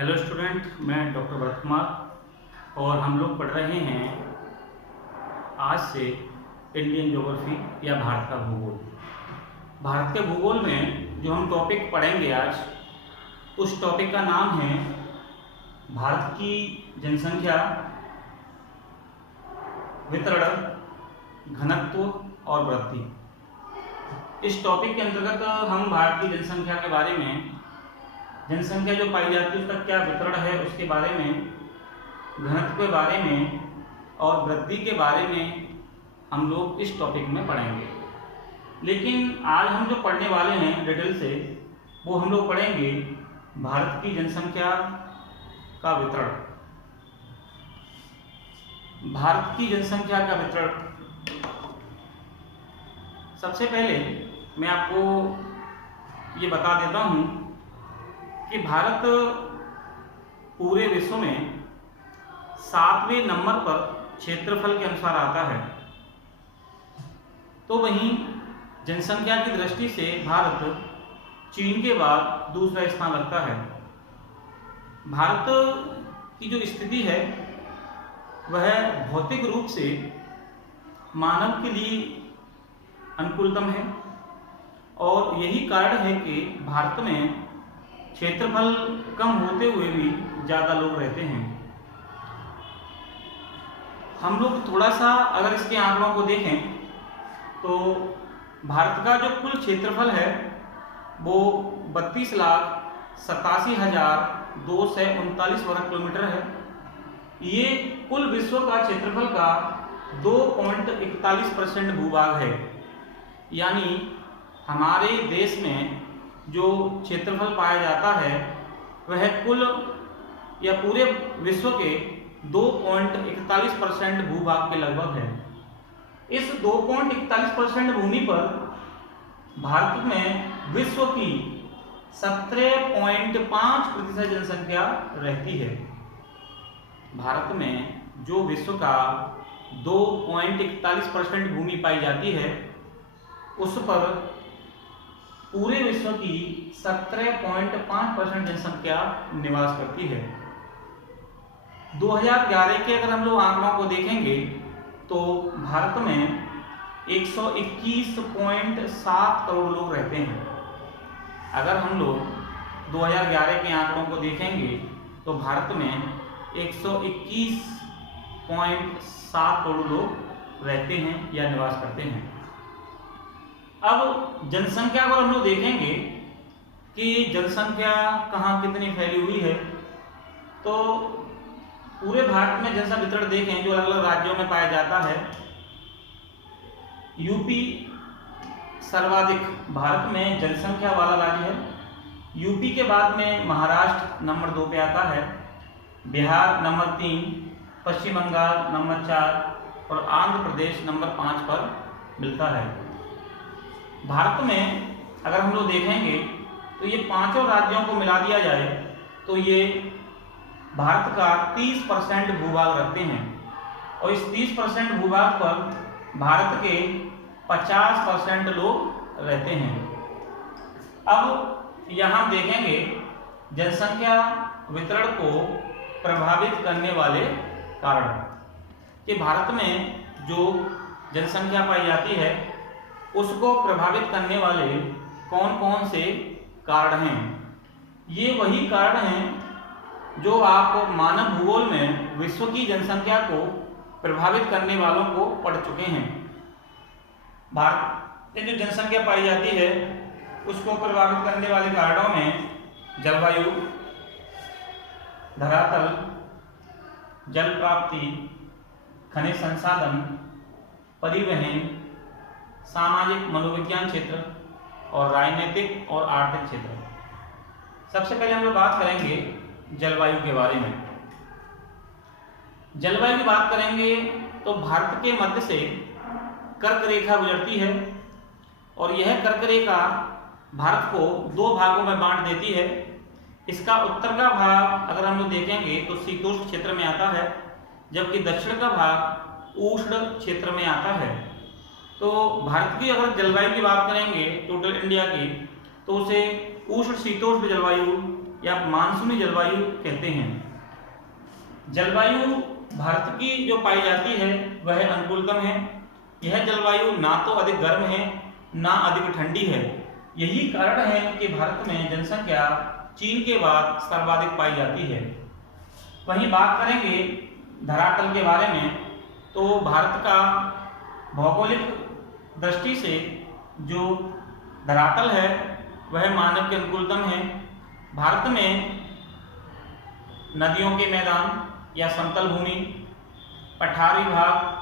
Hello student, मैं doctor Bharat Kumar और हम लोग पढ़ रहे हैं आज से इंडियन ज्योग्राफी या भारत का भूगोल। भारत के भूगोल में जो हम टॉपिक पढ़ेंगे आज, उस टॉपिक का नाम है भारत की जनसंख्या, वितरण, घनत्व और वृद्धि। इस टॉपिक के अंतर्गत हम भारत की जनसंख्या के बारे में, जनसंख्या जो पाई जाती है उसका क्या वितरण है उसके बारे में, घनत्व के बारे में और वृद्धि के बारे में हम लोग इस टॉपिक में पढ़ेंगे। लेकिन आज हम जो पढ़ने वाले हैं डिटेल से, वो हम लोग पढ़ेंगे भारत की जनसंख्या का वितरण। भारत की जनसंख्या का वितरण, सबसे पहले मैं आपको ये बता देता हूँ कि भारत पूरे विश्व में 7वें नंबर पर क्षेत्रफल के अनुसार आता है। तो वहीं जनसंख्या की दृष्टि से भारत चीन के बाद दूसरा स्थान रखता है। भारत की जो स्थिति है वह भौतिक रूप से मानव के लिए अनुकूलतम है और यही कारण है कि भारत में क्षेत्रफल कम होते हुए भी ज़्यादा लोग रहते हैं। हम लोग थोड़ा सा अगर इसके आंकड़ों को देखें तो भारत का जो कुल क्षेत्रफल है वो 32,87,239 वर्ग किलोमीटर है। ये कुल विश्व का क्षेत्रफल का 2.41% भूभाग है। यानी हमारे देश में जो क्षेत्रफल पाया जाता है वह कुल या पूरे विश्व के 2.41% भूभाग के लगभग है। इस 2.41% भूमि पर भारत में विश्व की 17.5% जनसंख्या रहती है। भारत में जो विश्व का 2.41% भूमि पाई जाती है उस पर पूरे विश्व की 17.5% जनसंख्या निवास करती है। 2011 के अगर हम लोग आंकड़ों को देखेंगे तो भारत में 121.7 करोड़ लोग रहते हैं। अगर हम लोग 2011 के आंकड़ों को देखेंगे तो भारत में 121.7 करोड़ लोग रहते हैं या निवास करते हैं। अब जनसंख्या को हम लोग देखेंगे कि जनसंख्या कहाँ कितनी फैली हुई है, तो पूरे भारत में जनसंख्या वितरण देखें जो अलग अलग राज्यों में पाया जाता है। यूपी सर्वाधिक भारत में जनसंख्या वाला राज्य है। यूपी के बाद में महाराष्ट्र नंबर 2 पे आता है, बिहार नंबर 3, पश्चिम बंगाल नंबर 4 और आंध्र प्रदेश नंबर 5 पर मिलता है। भारत में अगर हम लोग देखेंगे तो ये पांचों राज्यों को मिला दिया जाए तो ये भारत का 30% भूभाग रखते हैं और इस 30% भूभाग पर भारत के 50% लोग रहते हैं। अब यहाँ देखेंगे जनसंख्या वितरण को प्रभावित करने वाले कारण कि भारत में जो जनसंख्या पाई जाती है उसको प्रभावित करने वाले कौन कौन से कारण हैं। ये वही कारण हैं जो आप मानव भूगोल में विश्व की जनसंख्या को प्रभावित करने वालों को पढ़ चुके हैं। भारत में जो जनसंख्या पाई जाती है उसको प्रभावित करने वाले कारणों में जलवायु, धरातल, जल प्राप्ति, खनिज संसाधन, परिवहन, सामाजिक मनोविज्ञान क्षेत्र और राजनीतिक और आर्थिक क्षेत्र। सबसे पहले हम लोग बात करेंगे जलवायु के बारे में। जलवायु की बात करेंगे तो भारत के मध्य से कर्क रेखा गुजरती है और यह कर्क रेखा भारत को 2 भागों में बांट देती है। इसका उत्तर का भाग अगर हम लोग देखेंगे तो शीतोष्ण क्षेत्र में आता है, जबकि दक्षिण का भाग उष्ण क्षेत्र में आता है। तो भारत की अगर जलवायु की बात करेंगे टोटल इंडिया की, तो उसे उष्ण शीतोष्ण जलवायु या मानसूनी जलवायु कहते हैं। जलवायु भारत की जो पाई जाती है वह अनुकूलतम है। यह जलवायु ना तो अधिक गर्म है ना अधिक ठंडी है। यही कारण है कि भारत में जनसंख्या चीन के बाद सर्वाधिक पाई जाती है। वहीं बात करेंगे धरातल के बारे में, तो भारत का भौगोलिक दृष्टि से जो धरातल है वह मानव के अनुकूलतम है। भारत में नदियों के मैदान या समतल भूमि, पठारी भाग,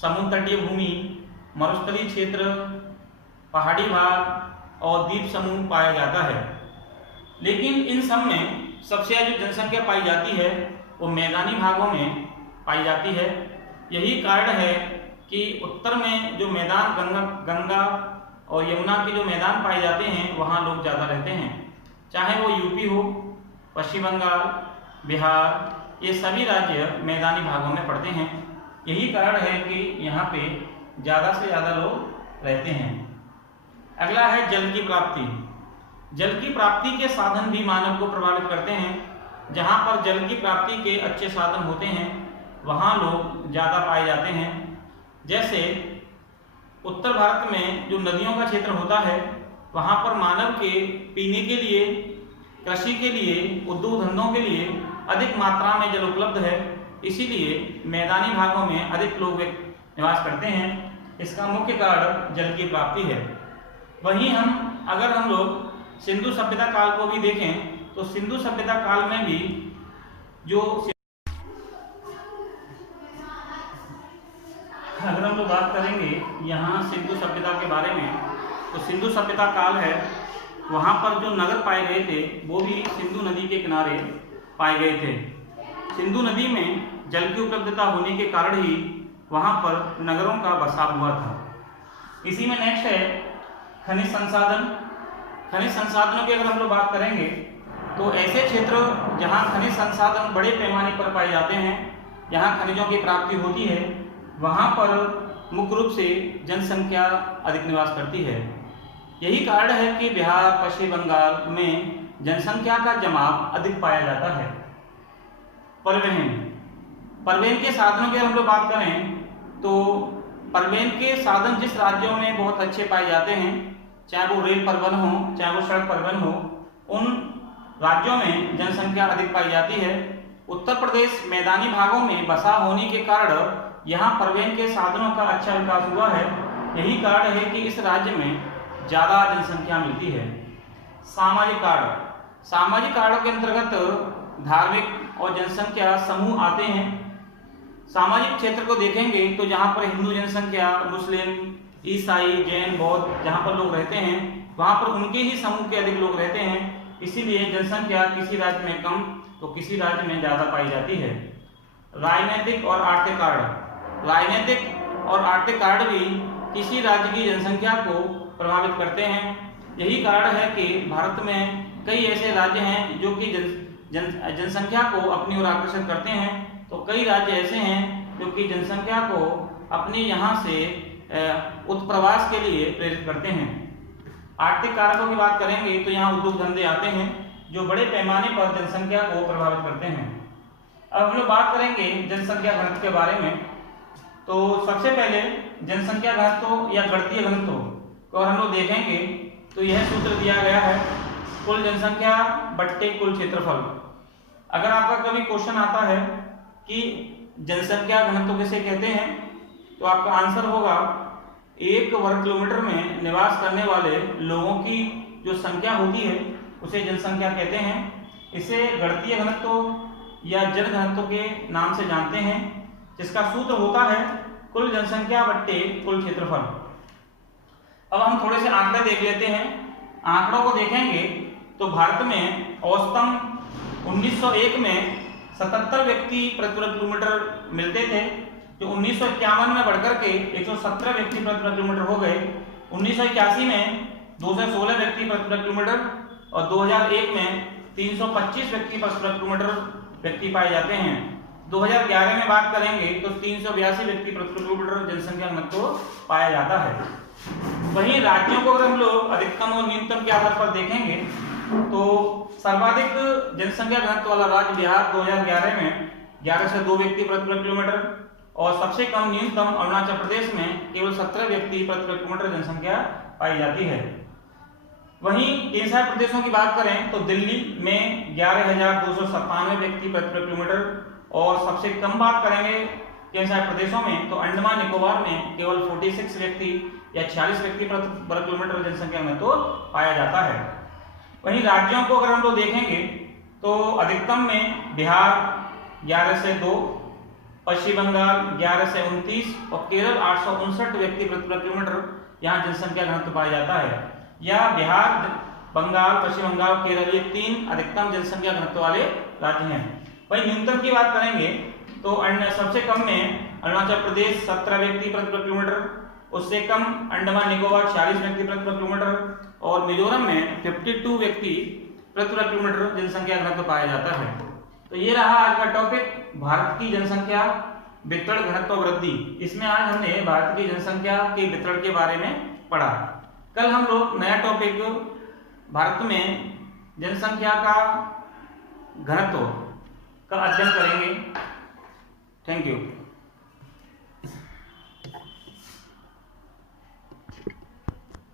समुद्र तटीय भूमि, मरुस्थलीय क्षेत्र, पहाड़ी भाग और द्वीप समूह पाया जाता है। लेकिन इन सब में सबसे अधिक जनसंख्या पाई जाती है वो मैदानी भागों में पाई जाती है। यही कारण है कि उत्तर में जो मैदान गंगा और यमुना के जो मैदान पाए जाते हैं वहाँ लोग ज़्यादा रहते हैं। चाहे वो यूपी हो, पश्चिम बंगाल, बिहार, ये सभी राज्य मैदानी भागों में पड़ते हैं। यही कारण है कि यहाँ पे ज़्यादा से ज़्यादा लोग रहते हैं। अगला है जल की प्राप्ति। जल की प्राप्ति के साधन भी मानव को प्रभावित करते हैं। जहाँ पर जल की प्राप्ति के अच्छे साधन होते हैं वहाँ लोग ज़्यादा पाए जाते हैं। जैसे उत्तर भारत में जो नदियों का क्षेत्र होता है वहाँ पर मानव के पीने के लिए, कृषि के लिए, उद्योग धंधों के लिए अधिक मात्रा में जल उपलब्ध है। इसीलिए मैदानी भागों में अधिक लोग निवास करते हैं। इसका मुख्य कारण जल की प्राप्ति है। वहीं अगर हम लोग सिंधु सभ्यता काल को भी देखें तो सिंधु सभ्यता काल में भी जो अगर हम लोग बात करेंगे यहाँ सिंधु सभ्यता के बारे में, तो सिंधु सभ्यता काल है, वहाँ पर जो नगर पाए गए थे वो भी सिंधु नदी के किनारे पाए गए थे। सिंधु नदी में जल की उपलब्धता होने के कारण ही वहाँ पर नगरों का बसाव हुआ था। इसी में नेक्स्ट है खनिज संसाधन। खनिज संसाधनों की अगर हम लोग बात करेंगे तो ऐसे क्षेत्र जहाँ खनिज संसाधन बड़े पैमाने पर पाए जाते हैं, जहाँ खनिजों की प्राप्ति होती है, वहाँ पर मुख्य रूप से जनसंख्या अधिक निवास करती है। यही कारण है कि बिहार, पश्चिम बंगाल में जनसंख्या का जमाव अधिक पाया जाता है। परिवहन के साधनों की हम लोग बात करें तो परिवहन के साधन जिस राज्यों में बहुत अच्छे पाए जाते हैं, चाहे वो रेल परिवहन हो, चाहे वो सड़क परिवहन हो, उन राज्यों में जनसंख्या अधिक पाई जाती है। उत्तर प्रदेश मैदानी भागों में बसा होने के कारण यहाँ परिवहन के साधनों का अच्छा विकास हुआ है। यही कारण है कि इस राज्य में ज़्यादा जनसंख्या मिलती है। सामाजिक कारणों के अंतर्गत धार्मिक और जनसंख्या समूह आते हैं। सामाजिक क्षेत्र को देखेंगे तो जहाँ पर हिंदू जनसंख्या, मुस्लिम, ईसाई, जैन, बौद्ध जहाँ पर लोग रहते हैं वहाँ पर उनके ही समूह के अधिक लोग रहते हैं। इसीलिए जनसंख्या किसी राज्य में कम तो किसी राज्य में ज़्यादा पाई जाती है। राजनीतिक और आर्थिक कारण भी किसी राज्य की जनसंख्या को प्रभावित करते हैं। यही कारण है कि भारत में कई ऐसे राज्य हैं जो कि जनसंख्या को अपनी ओर आकर्षित करते हैं, तो कई राज्य ऐसे हैं जो कि जनसंख्या को अपने यहाँ से उत्प्रवास के लिए प्रेरित करते हैं। आर्थिक कारकों की बात करेंगे तो यहाँ उद्योग धंधे आते हैं जो बड़े पैमाने पर जनसंख्या को प्रभावित करते हैं। अब हम लोग बात करेंगे जनसंख्या घनत्व के बारे में। तो सबसे पहले जनसंख्या घनत्व या गणितीय घनत्व को हम लोग देखेंगे तो यह सूत्र दिया गया है, कुल जनसंख्या बट्टे कुल क्षेत्रफल। अगर आपका कभी क्वेश्चन आता है कि जनसंख्या घनत्व किसे कहते हैं तो आपका आंसर होगा 1 वर्ग किलोमीटर में निवास करने वाले लोगों की जो संख्या होती है उसे जनसंख्या कहते हैं। इसे गणितीय घनत्व या जन घनत्व के नाम से जानते हैं, जिसका सूत्र होता है कुल जनसंख्या बट्टे कुल क्षेत्रफल। अब हम थोड़े से आंकड़े देख लेते हैं। आंकड़ों को देखेंगे तो भारत में औसतन 1901 में 77 व्यक्ति प्रति वर्ग किलोमीटर मिलते थे, जो 1951 में बढ़कर के 117 व्यक्ति प्रति वर्ग किलोमीटर हो गए। 1981 में 216 व्यक्ति प्रति वर्ग किलोमीटर और 2001 में 325 व्यक्ति प्रति वर्ग किलोमीटर पाए जाते हैं। 2011 में बात करेंगे तो 382 व्यक्ति प्रति किलोमीटर जनसंख्या घनत्व पाया जाता है। वहीं राज्यों को अगर हम लोग अधिकतम और न्यूनतम के आधार पर देखेंगे तो सर्वाधिक जनसंख्या घनत्व वाला राज्य बिहार 2011 में 11 से 2 व्यक्ति प्रति किलोमीटर, और सबसे कम न्यूनतम अरुणाचल प्रदेश में केवल 17 व्यक्ति प्रति किलोमीटर जनसंख्या पाई जाती है। वहीं केंद्रशासित प्रदेशों की बात करें तो दिल्ली में 11,297 व्यक्ति प्रति किलोमीटर, और सबसे कम बात करेंगे केंद्रशासित प्रदेशों में तो अंडमान निकोबार में केवल 46 व्यक्ति या 46 व्यक्ति प्रति किलोमीटर जनसंख्या में तो पाया जाता है। वहीं राज्यों को अगर हम लोग देखेंगे तो अधिकतम में बिहार 11 से 2, पश्चिम बंगाल 11 से 29 और केरल 859 व्यक्ति प्रति किलोमीटर यहाँ जनसंख्या घनत्व पाया जाता है। या बिहार, बंगाल, पश्चिम बंगाल, केरल ये 3 अधिकतम जनसंख्या घनत्व वाले राज्य हैं। वहीं न्यूनतम की बात करेंगे तो अन्य सबसे कम में अरुणाचल प्रदेश 17 व्यक्ति प्रति किलोमीटर, उससे कम अंडमान निकोबार 40 व्यक्ति प्रति किलोमीटर, और मिजोरम में 52 व्यक्ति प्रति किलोमीटर जनसंख्या घनत्व पाया जाता है। तो ये रहा आज का टॉपिक, भारत की जनसंख्या वितरण घनत्व वृद्धि। इसमें आज हमने भारत की जनसंख्या के वितरण के बारे में पढ़ा। कल हम लोग नया टॉपिक भारत में जनसंख्या का घनत्व का अध्ययन करेंगे। Thank you.